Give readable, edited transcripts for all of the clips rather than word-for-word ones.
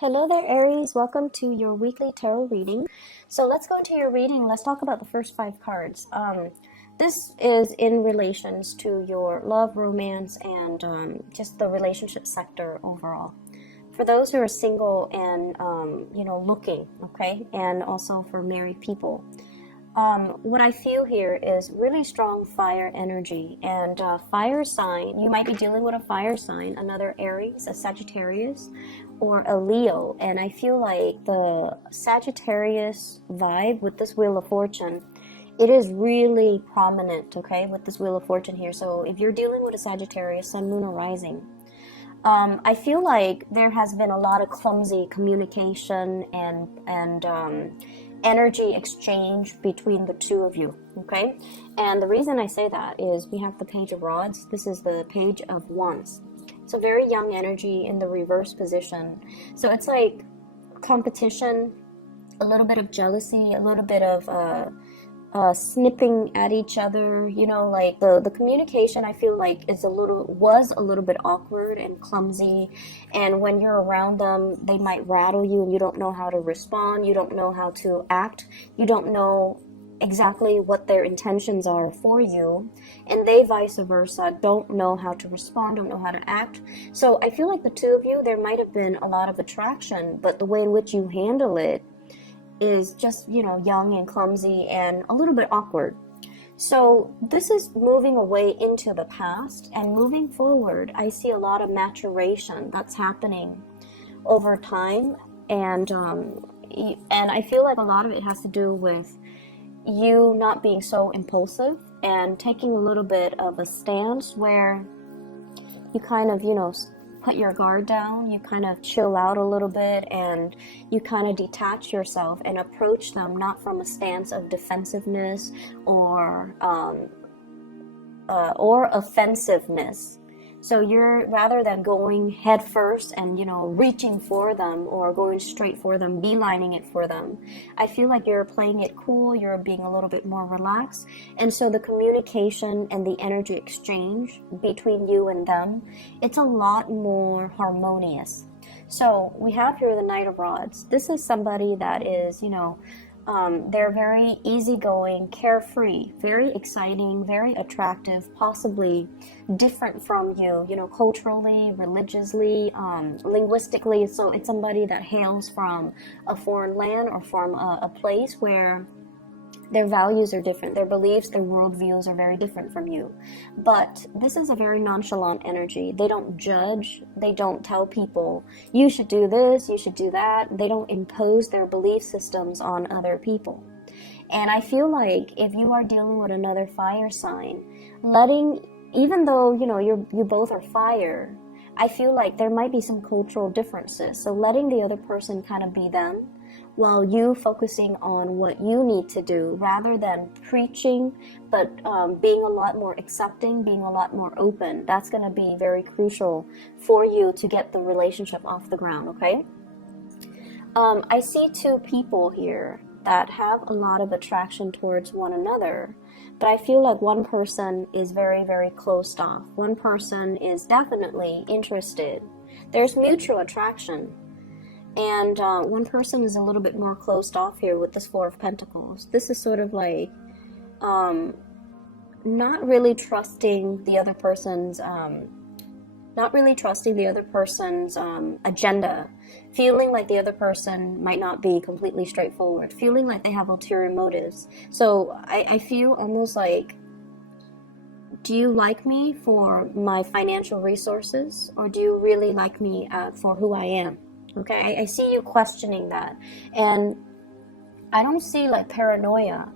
Hello there, Aries. Welcome to your weekly tarot reading. So let's go into your reading. Let's talk about the first five cards. This is in relations to your love, romance, and just the relationship sector overall. For those who are single and, looking, okay, and also for married people. What I feel here is really strong fire energy, and fire sign, you might be dealing with a fire sign, another Aries, a Sagittarius, or a Leo. And I feel like the Sagittarius vibe with this Wheel of Fortune, it is really prominent, okay, with this Wheel of Fortune here. So if you're dealing with a Sagittarius, Sun, Moon, or Rising, I feel like there has been a lot of clumsy communication and energy exchange between the two of you, okay? And the reason I say that is we have the Page of Rods. This is the Page of Wands. It's a very young energy in the reverse position. So it's like competition, a little bit of jealousy, a little bit of snipping at each other, like the communication I feel like was a little bit awkward and clumsy, and when you're around them they might rattle you and you don't know how to respond, you don't know how to act, you don't know exactly what their intentions are for you, and they vice versa don't know how to respond, don't know how to act. So I feel like the two of you, there might have been a lot of attraction, but the way in which you handle it is just, young and clumsy and a little bit awkward. So this is moving away into the past, and moving forward, I see a lot of maturation that's happening over time. And I feel like a lot of it has to do with you not being so impulsive and taking a little bit of a stance where you kind of, put your guard down, you kind of chill out a little bit, and you kind of detach yourself and approach them not from a stance of defensiveness or offensiveness. So you're, rather than going head first and, reaching for them or going straight for them, beelining it for them, I feel like you're playing it cool, you're being a little bit more relaxed. And so the communication and the energy exchange between you and them, it's a lot more harmonious. So we have here the Knight of Rods. This is somebody that is, they're very easygoing, carefree, very exciting, very attractive, possibly different from you, culturally, religiously, linguistically. So it's somebody that hails from a foreign land or from a place where their values are different, their beliefs, their worldviews are very different from you. But this is a very nonchalant energy. They don't judge. They don't tell people, you should do this, you should do that. They don't impose their belief systems on other people. And I feel like if you are dealing with another fire sign, even though, you both are fire, I feel like there might be some cultural differences. So letting the other person kind of be them, while you focusing on what you need to do, rather than preaching, but being a lot more accepting, being a lot more open. That's going to be very crucial for you to get the relationship off the ground, okay? I see two people here that have a lot of attraction towards one another, but I feel like one person is very, very closed off. One person is definitely interested. There's mutual attraction. And one person is a little bit more closed off here with this Four of Pentacles. This is sort of like not really trusting the other person's agenda, feeling like the other person might not be completely straightforward, feeling like they have ulterior motives. So I feel almost like, do you like me for my financial resources, or do you really like me for who I am? Okay, I see you questioning that, and I don't see like paranoia,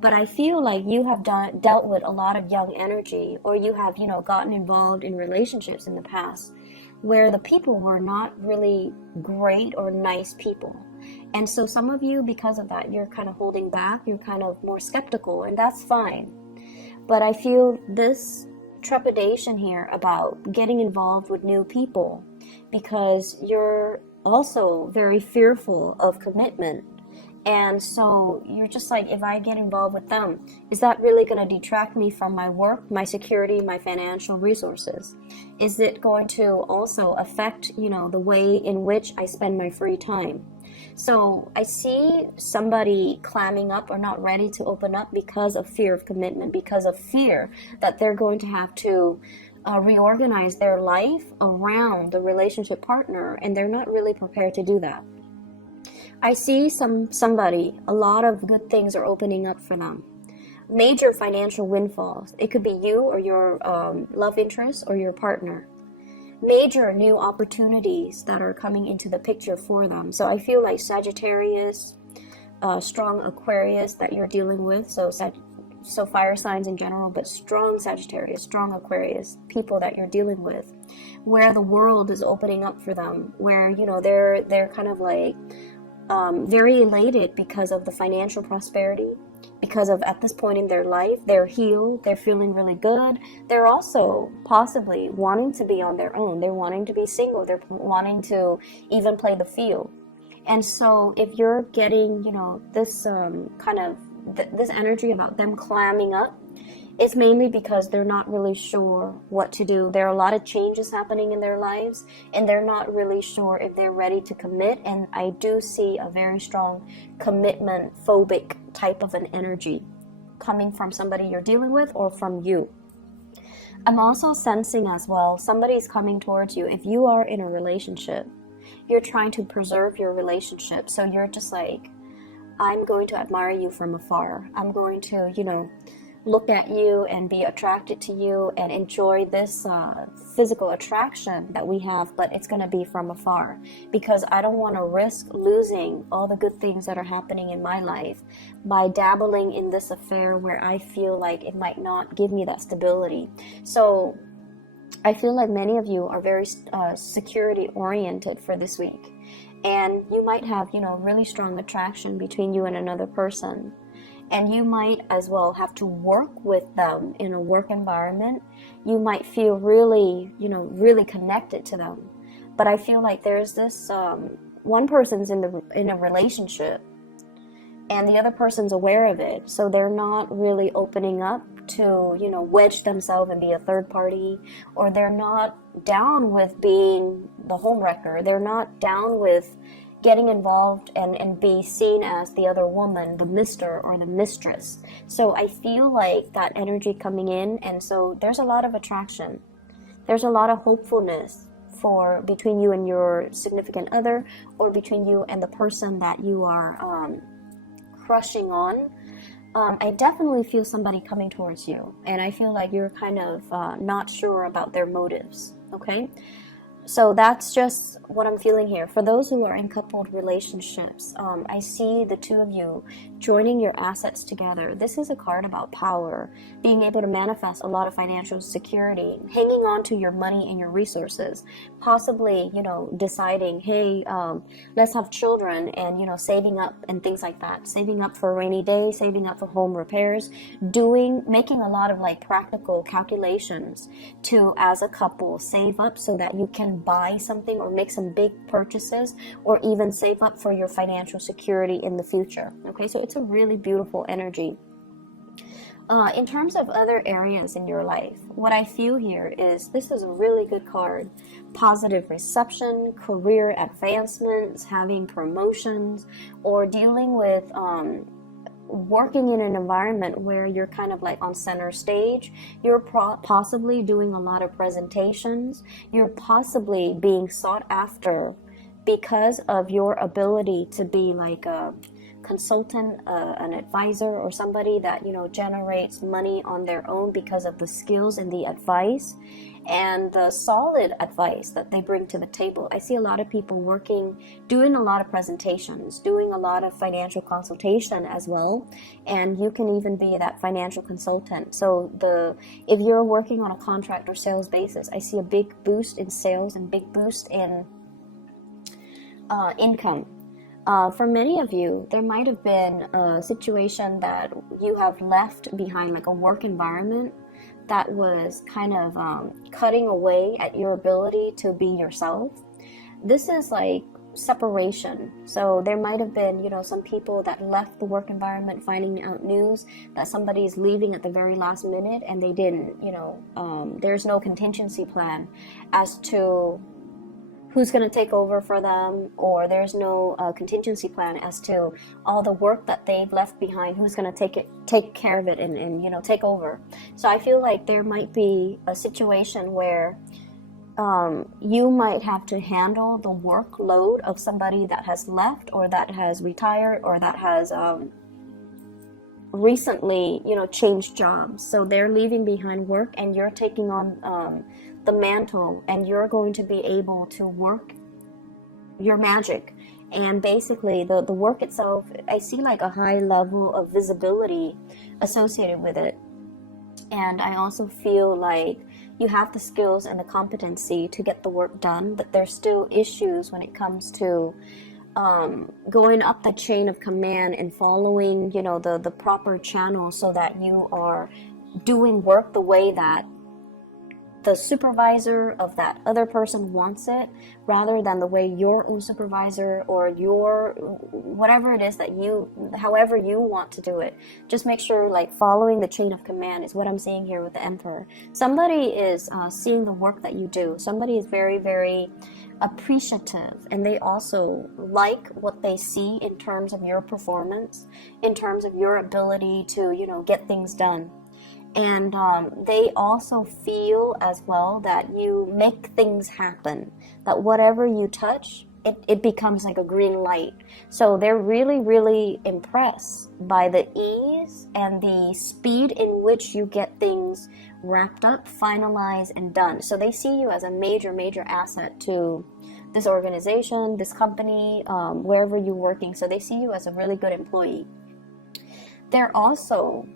but I feel like you have dealt with a lot of young energy, or you have, gotten involved in relationships in the past where the people were not really great or nice people. And so some of you, because of that, you're kind of holding back, you're kind of more skeptical, and that's fine. But I feel this trepidation here about getting involved with new people because you're also very fearful of commitment. And so you're just like, if I get involved with them, is that really going to detract me from my work, my security, my financial resources? Is it going to also affect, the way in which I spend my free time? So I see somebody clamming up or not ready to open up because of fear of commitment, because of fear that they're going to have to reorganize their life around the relationship partner, and they're not really prepared to do that. I see somebody, a lot of good things are opening up for them. Major financial windfalls. It could be you or your love interest or your partner. Major new opportunities that are coming into the picture for them. So I feel like Sagittarius, strong Aquarius that you're dealing with. So fire signs in general, but strong Sagittarius, strong Aquarius, people that you're dealing with, where the world is opening up for them, where they're kind of like very elated because of the financial prosperity, because of at this point in their life, they're healed, they're feeling really good. They're also possibly wanting to be on their own. They're wanting to be single. They're wanting to even play the field. And so if you're getting, this this energy about them clamming up, it's mainly because they're not really sure what to do. There are a lot of changes happening in their lives, and they're not really sure if they're ready to commit. And I do see a very strong commitment phobic type of an energy coming from somebody you're dealing with or from you. I'm also sensing as well, somebody's coming towards you. If you are in a relationship, you're trying to preserve your relationship. So you're just like, I'm going to admire you from afar. I'm going to, look at you and be attracted to you and enjoy this physical attraction that we have, but it's going to be from afar because I don't want to risk losing all the good things that are happening in my life by dabbling in this affair where I feel like it might not give me that stability. So I feel like many of you are very security oriented for this week, and you might have, really strong attraction between you and another person. And you might as well have to work with them in a work environment. You might feel really, really connected to them. But I feel like there's this, one person's in a relationship and the other person's aware of it. So they're not really opening up to, wedge themselves and be a third party, or they're not down with being the homewrecker. They're not down with getting involved and be seen as the other woman, the mister or the mistress. So I feel like that energy coming in, and so there's a lot of attraction. There's a lot of hopefulness for between you and your significant other, or between you and the person that you are crushing on. I definitely feel somebody coming towards you, and I feel like you're kind of not sure about their motives, okay? So that's just what I'm feeling here. For those who are in coupled relationships, I see the two of you joining your assets together. This is a card about power, being able to manifest a lot of financial security, hanging on to your money and your resources, possibly, deciding, hey, let's have children, and, saving up and things like that, saving up for a rainy day, saving up for home repairs, making a lot of like practical calculations to, as a couple, save up so that you can buy something or make some big purchases, or even save up for your financial security in the future. Okay, so it's a really beautiful energy. In terms of other areas in your life, what I feel here is this is a really good card. Positive reception, career advancements, having promotions, or dealing with working in an environment where you're kind of like on center stage. You're possibly doing a lot of presentations. You're possibly being sought after because of your ability to be like a consultant, an advisor, or somebody that generates money on their own because of the skills and the advice and the solid advice that they bring to the table. I see a lot of people doing a lot of presentations, doing a lot of financial consultation as well, and you can even be that financial consultant. So if you're working on a contract or sales basis, I see a big boost in sales and big boost in income. For many of you, there might have been a situation that you have left behind, like a work environment that was kind of cutting away at your ability to be yourself. This is like separation. So there might have been, you know, some people that left the work environment finding out news that somebody is leaving at the very last minute, and they didn't, you know, there's no contingency plan as to who's going to take over for them, or there's no contingency plan as to all the work that they've left behind, who's going to take care of it and you know, take over. So I feel like there might be a situation where you might have to handle the workload of somebody that has left, or that has retired, or that has recently, you know, changed jobs. So they're leaving behind work, and you're taking on the mantle, and you're going to be able to work your magic. And basically the work itself, I see like a high level of visibility associated with it. And I also feel like you have the skills and the competency to get the work done, but there's still issues when it comes to going up the chain of command and following, you know, the proper channel, so that you are doing work the way that the supervisor of that other person wants it, rather than the way your own supervisor or your whatever it is that you, however you want to do it. Just make sure, like, following the chain of command is what I'm seeing here with the Emperor. Somebody is seeing the work that you do. Somebody is very, very appreciative, and they also like what they see in terms of your performance, in terms of your ability to, you know, get things done. And they also feel as well that you make things happen, that whatever you touch, it becomes like a green light. So they're really, really impressed by the ease and the speed in which you get things wrapped up, finalized, and done. So they see you as a major, major asset to this organization, this company, wherever you're working. So they see you as a really good employee. They're also...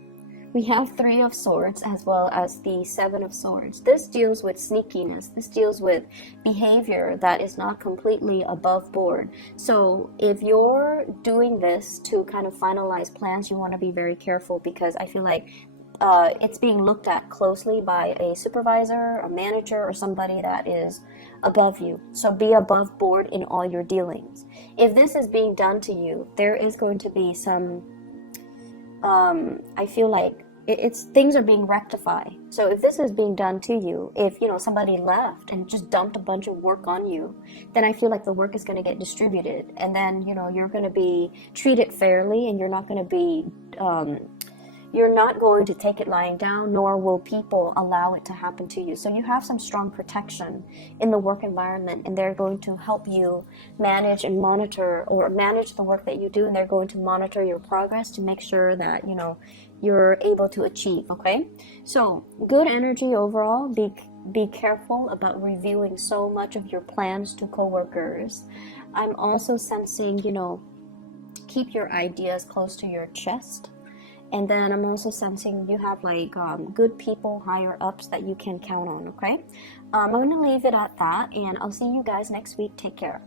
We have Three of Swords as well as the Seven of Swords. This deals with sneakiness. This deals with behavior that is not completely above board. So if you're doing this to kind of finalize plans, you want to be very careful, because I feel like it's being looked at closely by a supervisor, a manager, or somebody that is above you. So be above board in all your dealings. If this is being done to you, there is going to be some... I feel like it's things are being rectified. So if this is being done to you, if, you know, somebody left and just dumped a bunch of work on you, then I feel like the work is going to get distributed, and then, you know, you're going to be treated fairly, and you're not going to be you're not going to take it lying down, nor will people allow it to happen to you. So you have some strong protection in the work environment, and they're going to help you manage and monitor, or manage the work that you do, and they're going to monitor your progress to make sure that, you know, you're able to achieve, okay? So good energy overall. Be careful about reviewing so much of your plans to coworkers. I'm also sensing, you know, keep your ideas close to your chest. And then I'm also sensing you have like good people, higher ups that you can count on, okay? I'm going to leave it at that, and I'll see you guys next week. Take care.